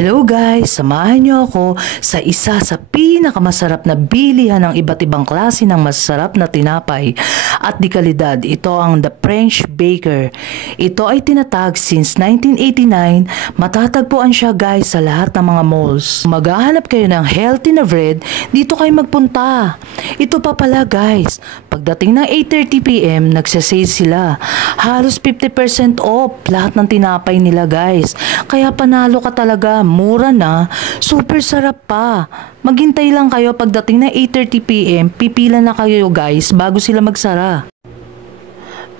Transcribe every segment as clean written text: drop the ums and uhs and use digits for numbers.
Hello guys! Samahan niyo ako sa isa sa pinakamasarap na bilihan ng iba't ibang klase ng masarap na tinapay at di kalidad. Ito ang The French Baker. Ito ay tinatag since 1989. Matatagpuan siya guys sa lahat ng mga malls. Kung maghahanap kayo ng healthy na bread, dito kayo magpunta. Ito pa pala guys, pagdating ng 8:30 PM, nagsasale sila. Halos 50% off lahat ng tinapay nila guys. Kaya panalo ka talaga. Mura na, super sarap pa. Maghintay lang kayo pagdating ng 8:30 PM, pipila na kayo guys bago sila magsara.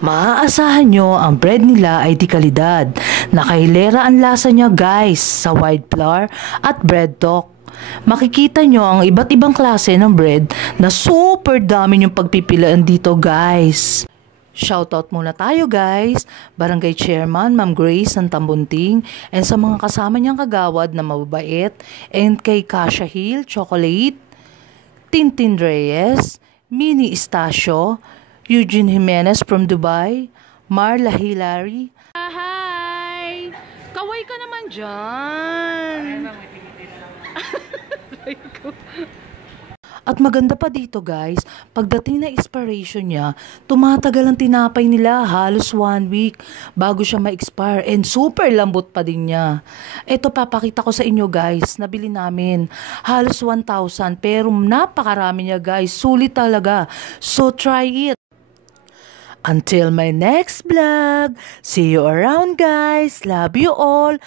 Maaasahan nyo ang bread nila ay di kalidad. Nakahilera ang lasa niya guys sa white flour at bread talk. Makikita nyo ang iba't ibang klase ng bread na super dami yung pagpipilaan dito guys. Shoutout muna tayo guys, Barangay Chairman Ma'am Grace ng Tambunting and sa mga kasama niyang kagawad na mababait, and kay Kasha Hill Chocolate, Tintin Reyes, Mini Estacio, Eugene Jimenez from Dubai, Marla Hilary. Hi! Kaway ka naman dyan! At maganda pa dito guys, pagdating na expiration niya, tumatagal ang tinapay nila halos 1 week bago siya ma-expire and super lambot pa din niya. Ito papakita ko sa inyo guys, nabili namin halos 1,000 pero napakarami niya guys, sulit talaga. So try it. Until my next vlog, see you around guys, love you all,